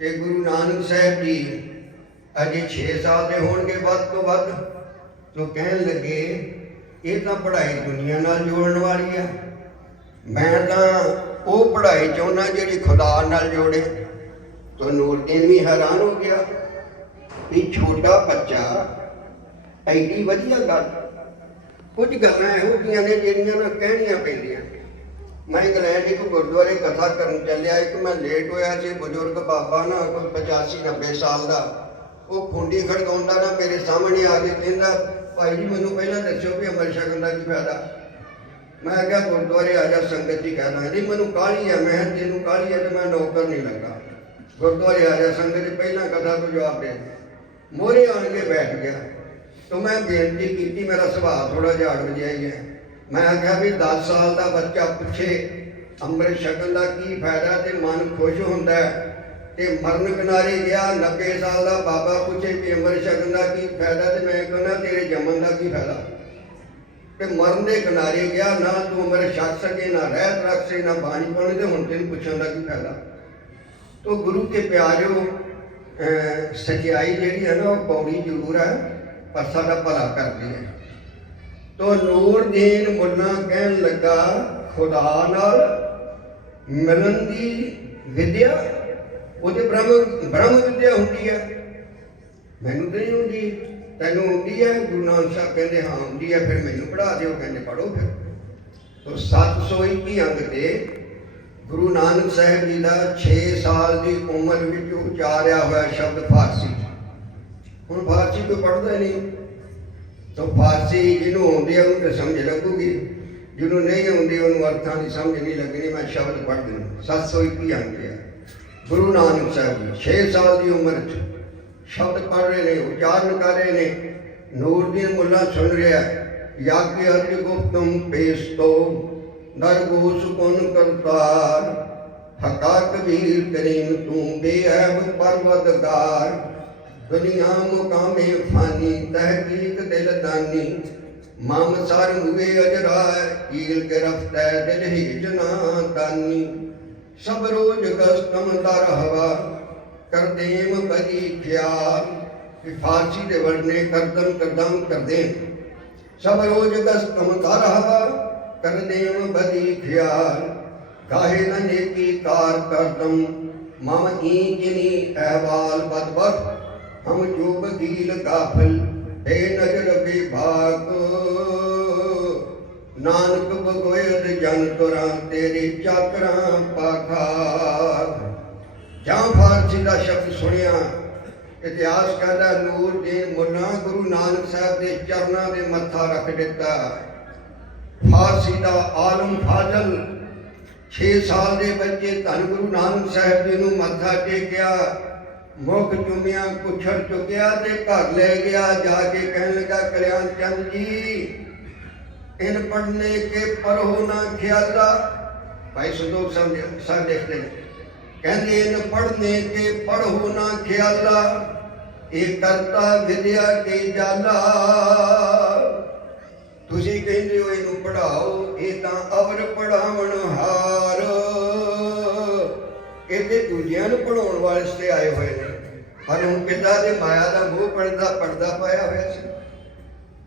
ਤੇ ਗੁਰੂ ਨਾਨਕ ਸਾਹਿਬ ਜੀ ਅਜੇ 6 ਸਾਲ ਦੇ ਹੋਣਗੇ ਵੱਧ ਤੋਂ ਵੱਧ ਤੋਂ ਕਹਿਣ ਲੱਗੇ, ਇਹ ਤਾਂ ਪੜ੍ਹਾਈ ਦੁਨੀਆ ਨਾਲ ਜੋੜਨ ਵਾਲੀ ਆ। ਮੈਂ ਤਾਂ ਉਹ ਪੜ੍ਹਾਈ ਚਾਹੁੰਦਾ ਜਿਹੜੀ ਖੁਦਾ ਨਾਲ ਜੋੜੇ। ਤੋ ਨੂਰਦੀਨ ਵੀ ਹੈਰਾਨ ਹੋ ਗਿਆ ਵੀ ਛੋਟਾ ਬੱਚਾ ਐਡੀ ਵਧੀਆ ਗੱਲ। ਕੁਝ ਗੱਲਾਂ ਇਹੋ ਜਿਹੀਆਂ ਨੇ ਜਿਹੜੀਆਂ ਨਾ ਕਹਿਣੀਆਂ ਪੈਂਦੀਆਂ ਮੈਂ ਇੰਗਲੈਂਡ ਇੱਕ ਗੁਰਦੁਆਰੇ ਕਥਾ ਕਰਨ ਚੱਲਿਆ। ਇੱਕ ਮੈਂ ਲੇਟ ਹੋਇਆ ਸੀ, ਬਜ਼ੁਰਗ ਬਾਬਾ ਨਾ, ਕੋਈ 85 90 ਸਾਲ ਦਾ। ਉਹ ਖੁੰਡੀ ਖੜਕਾਉਂਦਾ ਨਾ ਮੇਰੇ ਸਾਹਮਣੇ ਆ ਕੇ ਕਹਿੰਦਾ, ਭਾਈ ਜੀ, ਮੈਨੂੰ ਪਹਿਲਾਂ ਦੱਸੋ ਵੀ ਅਮਰ ਸ਼ਗਨ ਦਾ ਕੀ ਫਾਇਦਾ? ਮੈਂ ਕਿਹਾ, ਗੁਰਦੁਆਰੇ ਆ ਜਾ, ਸੰਗਤ ਜੀ ਕਹਿਣਾ ਨਹੀਂ ਮੈਨੂੰ ਕਾਹਲੀ ਹੈ ਮੈਂ ਕਿਹਾ, ਤੈਨੂੰ ਕਾਹਲੀ ਹੈ ਤੇ ਮੈਂ ਨੌਕਰ ਨਹੀਂ ਲੱਗਾ ਗੁਰਦੁਆਰੇ ਆ ਜਾ, ਸੰਗਤ ਜੀ ਪਹਿਲਾਂ ਕਥਾ ਤੋਂ ਜਵਾਬ ਦੇ ਮੋਰੇ ਆਣ ਕੇ ਬੈਠ ਗਿਆ। ਤੋ ਮੈਂ ਬੇਨਤੀ ਕੀਤੀ, ਮੇਰਾ ਸੁਭਾਅ ਥੋੜਾ ਜਿਹਾ ਅੜ ਗਿਆ ਹੀ ਹੈ। ਮੈਂ ਆਖਿਆ ਵੀ 10 ਸਾਲ ਦਾ ਬੱਚਾ ਪੁੱਛੇ, ਅੰਮ੍ਰਿਤ ਛਕਣ ਦਾ ਕੀ ਫਾਇਦਾ ਤੇ ਮਨ ਖੁਸ਼ ਹੁੰਦਾ ਹੈ? ਤੇ ਮਰਨ ਕਿਨਾਰੇ ਗਿਆ 90 ਸਾਲ ਦਾ ਬਾਬਾ ਪੁੱਛੇ ਵੀ ਅੰਮ੍ਰਿਤ ਛਕਣ ਦਾ ਕੀ ਫਾਇਦਾ ਤੇ ਮੈਂ ਕਹਿੰਦਾ ਤੇਰੇ ਜੰਮਣ ਦਾ ਕੀ ਫਾਇਦਾ? ਤੇ ਮਰਨ ਦੇ ਕਿਨਾਰੇ ਗਿਆ, ਨਾ ਤੂੰ ਅੰਮ੍ਰਿਤ ਛਕ ਸਕੇ, ਨਾ ਰਹਿਤ ਰੱਖ ਸਕੇ, ਨਾ ਬਾਣੀ ਪੜ੍ਹਨੇ ਤੇ ਹੁਣ ਤੈਨੂੰ ਪੁੱਛਣ ਦਾ ਕੀ ਫਾਇਦਾ? ਤੋ ਗੁਰੂ ਕੇ ਪਿਆਰਿਓ, ਅਹ ਸਚਾਈ ਜਿਹੜੀ ਹੈ ਨਾ ਉਹ ਪੌੜੀ ਜ਼ਰੂਰ ਹੈ, ਪਰ ਸਾਡਾ ਭਲਾ ਕਰਦੀ ਹੈ। ਤੋ ਨੂਰਦੀਨ ਮੁੱਲਾ ਕਹਿਣ ਲੱਗਾ ਖੁਦਾ ਨਾਲ, ਮਿਲਣ ਦੀ ਵਿਦਿਆ, ਉਹਦੇ ਬ੍ਰਹਮ ਬ੍ਰਹਮ ਵਿਦਿਆ ਹੁੰਦੀ ਹੈ। ਮੈਨੂੰ ਤਾਂ ਨਹੀਂ ਹੁੰਦੀ, ਤੈਨੂੰ ਹੁੰਦੀ ਹੈ, ਗੁਰੂ ਨਾਨਕ ਸਾਹਿਬ ਕਹਿੰਦੇ, ਹਾਂ, ਹੁੰਦੀ ਹੈ, ਫਿਰ ਮੈਨੂੰ ਪੜ੍ਹਾ ਦਿਓ, ਕਹਿੰਦੇ ਪੜੋ ਫਿਰ। ਤੋ 721 ਅੰਗ ਤੇ ਗੁਰੂ ਨਾਨਕ ਸਾਹਿਬ ਜੀ ਦਾ 6 ਸਾਲ ਦੀ ਉਮਰ ਵਿੱਚ ਉਚਾਰਿਆ ਹੋਇਆ ਸ਼ਬਦ ਫਾਰਸੀ। ਹੁਣ ਫਾਰਸੀ ਕੋਈ ਪੜ੍ਹਦਾ ਨਹੀਂ। ਤੋ ਫਾਰਸੀ ਜਿਹਨੂੰ ਆਉਂਦੀ ਹੈ ਉਹਨੂੰ ਸਮਝ ਲੱਗੂਗੀ। ਜਿਹਨੂੰ ਨਹੀਂ ਆਉਂਦੀ, ਉਹਨੂੰ ਅਰਥਾਂ ਦੀ ਸਮਝ ਨਹੀਂ ਲੱਗਣੀ, ਮੈਂ ਸ਼ਬਦ ਪੜ੍ਹ ਦਿੰਦਾ। 721 ਅੰਗ ਹੈ ਗੁਰੂ ਨਾਨਕ ਸਾਹਿਬ ਜੀ 6 ਸਾਲ ਦੀ ਉਮਰ 'ਚ ਸ਼ਬਦ ਪੜ੍ਹ ਰਹੇ ਨੇ, ਉਚਾਰਨ ਕਰ ਰਹੇ ਨੇ। ਨੂਰਦੀਨ ਮੁੱਲਾ ਸੁਣ ਰਿਹਾ, ਯਾਗੀ ਅਰਜ ਗੁਪਤਮ ਪੇਸ਼ ਤੋ ਨਰਗੋਸ ਕੁਨ ਕਰਤਾਰ। ਹਕਾ ਕਬੀਰ ਕਰੀਮ ਤੂੰ ਬੇਅਬ ਪਰਵਦਗਾਰ ਦੁਨੀਆ ਮੁਕਾਮੇ ਫਾਨੀ ਤਹਕੀਕ ਦਿਲ ਦਾਨੀ। ਮਮ ਸਰ ਹੁਏ ਅਜਰਾ, ਈਲ ਕੇ ਰਫਤੈ ਦਿਲ ਹੀ ਜਨਾ ਦਾਨੀ। ਸਭ ਰੋਜ ਕਸਤਮ ਦਰ ਹਵਾ ਕਰਦੇਮ ਬਗੀ ਖਿਆਲ ਫਾਰਸੀ ਦੇ ਵਰਨੇ ਕਰਦਮ ਕਰਦਮ ਕਰਦੇ ਸਭ ਰੋਜ ਕਸਤਮ ਦਰ ਹਵਾ ਕਰਦੇਮ ਬਗੀ ਖਿਆਲ ਗਾਹੇ ਨ ਨੇਕੀ ਕਾਰ ਕਰਦਮ, ਮਮ ਈ ਅਹਵਾਲ ਬਦਬਖ। ਹਮ ਜੋ ਬਦੀਲ ਗਾਫਲ ਬੇ ਨਜ਼ਰ ਬੇਬਾਕ ਨਾਨਕ ਬਗੋਇਦ ਜਨ ਤੁਰਾਂ, ਤੇਰੀ ਚਾਕਰਾਂ ਪਾਖਾਰ। ਜਾਂ ਫਾਰਸੀ ਦਾ ਸ਼ਬਦ ਸੁਣਿਆ, ਇਤਿਹਾਸ ਕਹਿੰਦਾ, ਨੂਰ ਜੀ ਮੁੱਲਾ ਗੁਰੂ ਨਾਨਕ ਸਾਹਿਬ ਦੇ ਚਰਨਾਂ ਦੇ ਮੱਥਾ ਰੱਖ ਦਿੱਤਾ। ਫਾਰਸੀ ਦਾ ਆਲਮ ਫਾਜ਼ਲ 6 ਸਾਲ ਦੇ ਬੱਚੇ ਧੰਨ ਗੁਰੂ ਨਾਨਕ ਸਾਹਿਬ ਜੀ ਨੂੰ ਮੱਥਾ ਟੇਕਿਆ। ਮੁਖ ਚੁੰਮਿਆ ਕੁਛੜ ਚੁੱਕਿਆ ਤੇ ਘਰ ਲੈ ਗਿਆ, ਜਾ ਕੇ ਕਹਿਣ ਲੱਗਾ, ਕਲਿਆਣ ਚੰਦ ਜੀ, ਇਨ ਪੜਨੇ ਕੇ ਪਰਹੋ ਨਾ ਖਿਆਲਾ। ਭਾਈ ਸੰਤੋਖ ਸਾਹਿਬ ਸਾਹਿਬ ਲਿਖਦੇ ਨੇ। ਕਹਿੰਦੇ, ਇਨ ਪੜਨੇ ਕੇ ਪੜਹੋ ਨਾ ਖਿਆਲਾ, ਇਹ ਕਰਤਾ ਵਿਦਿਆ ਕੇ ਜਾਲਾ। ਤੁਸੀਂ ਕਹਿੰਦੇ ਹੋ, ਇਹਨੂੰ ਪੜਾਓ ਇਹ ਤਾਂ ਅਵਰ ਪੜਾਵਣ ਹਾਰ ਇਹ ਦੂਜਿਆਂ ਨੂੰ ਪੜਾਉਣ ਵਾਸਤੇ ਆਏ ਹੋਏ ਨੇ। ਪਰ ਹੁਣ ਪਿਤਾ ਦੇ ਮਾਇਆ ਦਾ ਮੋਹ ਪੜਦਾ ਪੜਦਾ ਪਾਇਆ ਹੋਇਆ ਸੀ।